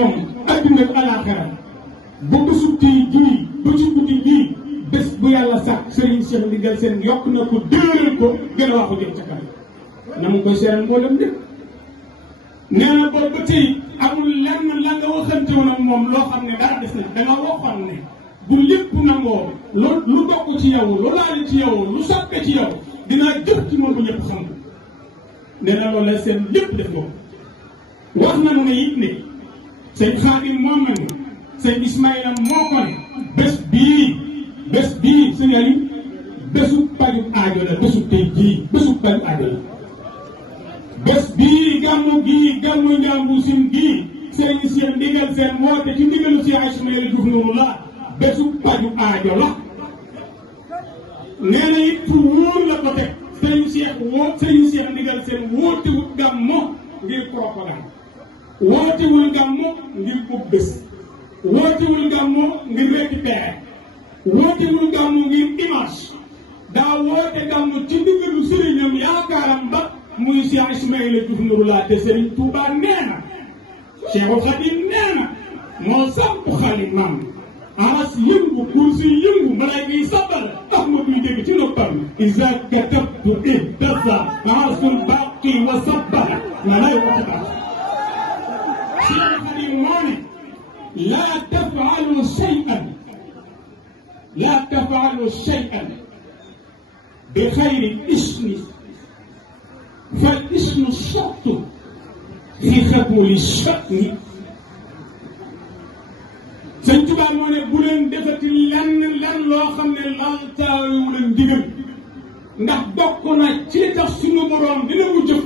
moom adduna ak alaaxira ba bésu tey jii ba ci guddi gii bés bu yàlla sax Serigne Cheikh Ndigal Sène yokk na ko dëgëral ko gën a wax ko jëm ca kanam na mu koy seeral mboolem lépp nee na boobu ba tey amul lenn la nga waxante woon ak moom loo xam ne dara des na da nga waxoon ne bu lépp nangoo lu bokk ci yow lu laal ci yow lu sàppe ci yow dinaa jëf ci moom bu ñëpp xam ko nee na loolu seen lépp def ko wax nañu ne it ne sëñ Xaadim moom nañu sëñ Ismaïla moo ko ne bés bii sëñ Aliou bésu paju aajo la bésu tey jii bésu paju aajo la bés bii gàmmu Njàmbur Siin gii sëñ Cheikh Ndigal Sène woote ci ndigalu si Ismaïla Diouf noonu la bésu paju aajo la nee na it fu wóor la ko teg sëñ Cheikh Ndigal Sène wootewul gàmmu ngir propagande wootewul gàmmu ngir ub bés wootewul gàmmu ngir récupérer wootewul gàmmu ngir image daa woote gàmmu ci ndigalu sëriñam yaakaaram ba muy Cheikh Ismaïla Diouf Nouroullah te Serigne Touba nee na Cheikhul Khadim nee na moo samp xalimaam aras yëngu kursi yëngu malaaka yi sabbal Ahmadu yi dégg ci noppam iza katabtu ihtaza arasul baqi wa sabbala malay waxtaan Cheikhul Khadim moo ne laa tafaalu shay'an bi xayri ismi fal ismu shartu fi xabuli sha'ni sëñ Tuubaa moo ne bu leen defati lenn loo xam ne laltaawu leen digal ndax bokk na ci li tax suñu borom dina mu jëf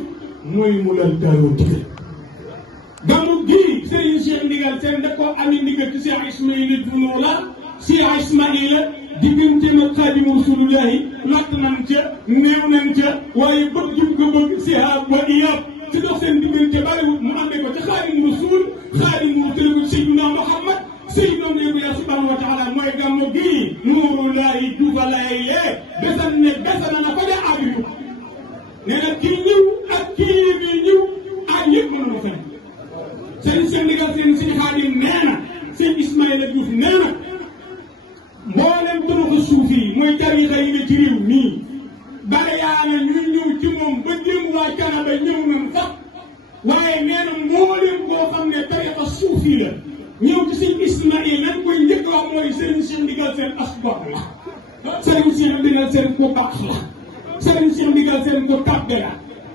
mooy mu laltaawu digal gàmmu gii Serigne Cheikh Ndigal Sène da koo ami ndigal ci Cheikh Ismaïla Diouf Nouroullah Cheikh Ismaïla diggante na Xaadimu Rasulullahi natt nañ ca néew nañ ca waaye bëgg jum ko bëgg sihaab wa iyaab ci dox seen diggante bariwut mu àndee ko ci Xaadimu Rasuul Xaadimu tële ko Seydina Muhammad Seydina ne ko yaa subhanahu wa taala mooy gàmmu gii Nouroulahi Dioufalaye besal na fa ja aabiyu nee na kii ñëw ak kii bi ñëw aaj yëpp mën na fen sëñ Cheikh Ndigal Sène sëñ Xaadim nee na sëñ Ismaïla Diouf nee na mboolem turuxu suuf yi mooy tariixa yi nga ci réew nii bare yaa na ñuy ñëw ci moom ba démb waa Canada ñëw nañ sax waaye nee na mboolem koo xam ne tariixa suuf yi la ñëw ci sëñ Ismaïla nañ koy njëkk wax mooy sëñ Cheikh Ndigal Sène asbor la sëñ Cheikh Ndigal Sène ko baax la sëñ Cheikh Ndigal Sène ko tàbbe la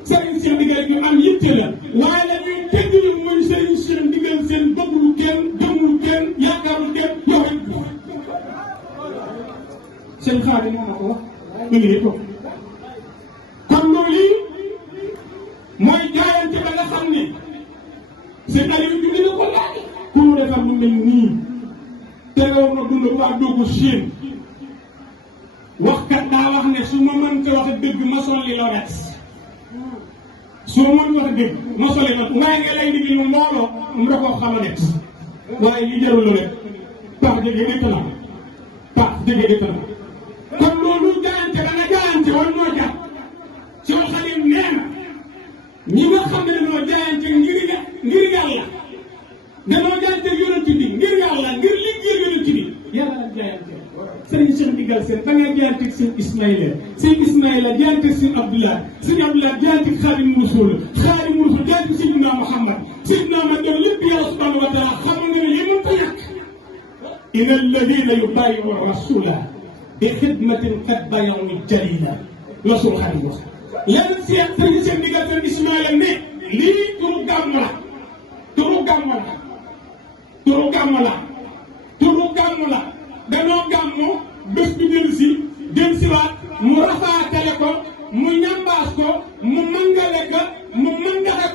sëñ Cheikh Ndigal ñu am yitte la waaye la ñuy tegg ñu mooy sëñ Cheikh Ndigal Sène bëggul kenn demul kenn yaakaarul kenn yow rek seen xaari moo ma ko wax ñu ngi nii ko kon loolu yi mooy jaayante ba nga xam ne seen Aliou ju dina ko laaj ku mu defar lu mel nii te nga war na dund waa doogu Chine waxkat daa wax ne su ma mënta wax dëgg ma solli la ret su ma mën wax dëgg ma solli la waaye nga lay nit ñu mbooloo mu da koo xam a net waaye li jarul la rek paax jege dëkk la paax jege dëkk la kon loolu jaayante ba nga jaayante woon moo jàpp ci wal Xadim nee na ñi nga xam ne dañoo jaayante ngir yàlla dañoo jaayante yonent bi ngir yàlla ngir liggéey yonent bi yàlla la jaayante Serigne Cheikh Ndigal Sène da ngay jaayante ak sëñ Ismaïla jaayante ak sëñ Abdoulaye jaayante ak Xaadimu Rasuul jaayante ak Seydina Muhammad lépp yàlla subhanahu wa taala xam nga ne yëmul ko ñàkk inna alladina yubayi'u rasula bi xidmatin qad bayawu jalila Rasul Xadim wax leneen Serigne Cheikh Ndigal Sène Ismaïla ne lii turu gàmm la danoo gàmmoo bés bi dellusiwaat mu rafaatale ko mu ñambaas ko mu mangale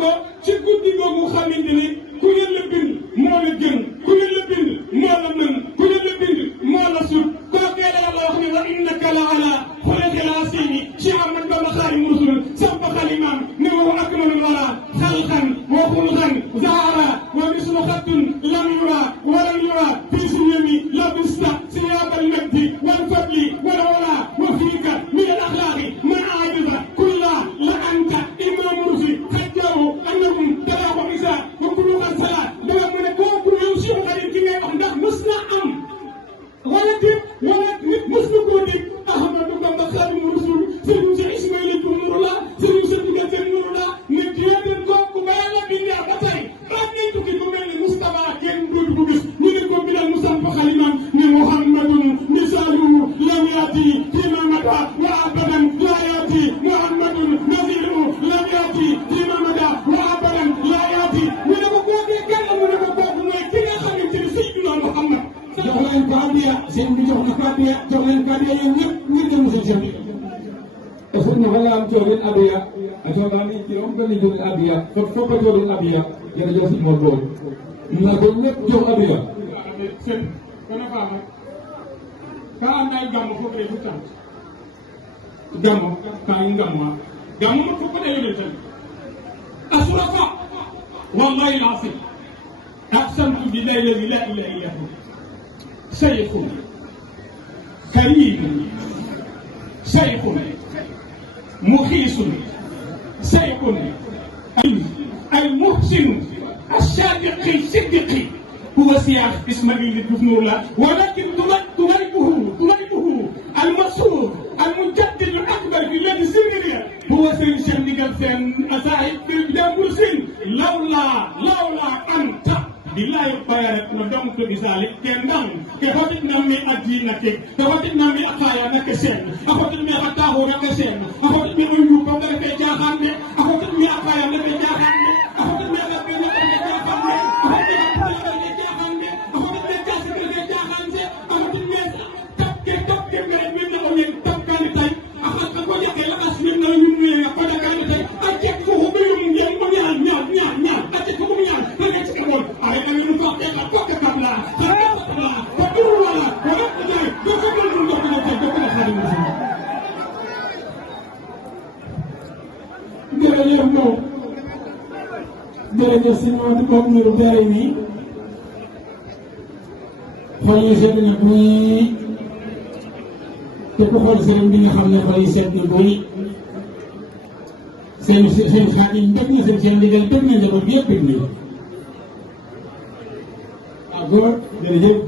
ko ci guddi googu xamante ni ku ngeen la bind moo la gën ku ngeen la bind moo la mën ku ngeen la bind moo la sut kookee la Yàlla wax ne wa innaka la ala xuluqin aziim ci Ahmad Bamba Xaadimu Rasuul sampa xalimaam ne wa akmalul wara xalqan wa xulqan zahara wa mislu xattun lam yura wa lam yura fii sunnami labista siyaabal majdi wal fadli wal wara wa fiika min al axlaaqi man aajiza kulla la anta imaamu rusul xajjahu annahum talaaxu isa wa kullu xan salaat dama mu ne koo jox leen ko addiya seen bi jox na ko addiya jox leen ko addiya yéen ñëpp ngir dem seen seen bi e fuɗno wala am coɗen abiya a coɗani kilom gani joɗin abiya fof a coɗin abiya yene jo siɗmo ɗon na ko ñëpp jox abiya sen kono faama ka anda e gammo fof ɗe futtan gammo ka yi gamma gammo ma fof ɗe yoɗen tan asurafa wallahi lasim أقسمت بالله الذي لا إله إلا هو شيخ كريم شيخ مخيس شيخ المحسن الصادق الصدق هو سياح إسماعيل بن الله ولكن طليبه المسؤول المجدد الأكبر في بلاد سوريا هو سيد الشيخ نيجال سين أساعد في بلاد مسلم لولا أنت بالله يبارك ندمت بذلك كندم كفتك نمي أدينك كفتك نمي أخايا نكسين أفتك نمي أتاه نكسين أفتك نمي أيوب نكجاهان أفتك نمي أخايا نكجاهان أفتك نمي أخايا نكجاهان أفتك نمي نكجاهان أفتك نمي كاسك نكجاهان أفتك نمي تبكي من أولين تبكي تاي أفتك كوجا كلا أسلم نيومي أفتك كاني تاي أجيك فوق بيوم يوم نيان أجيك فوق نيان أجيك فوق ay na ñu ko té ko ko kabla ko ko wala wala ko day ko ko ñu ko ko té ko ko xadim ci jërëjëf mo jërëjëf ci mo ko ñu déré ni xol yi sét na bu té ko xol sëriñ bi nga xamné xol yi sét na bu seen xadim dëgg na seen liggéey dëgg na njaboot yëpp ni góor jërëjëf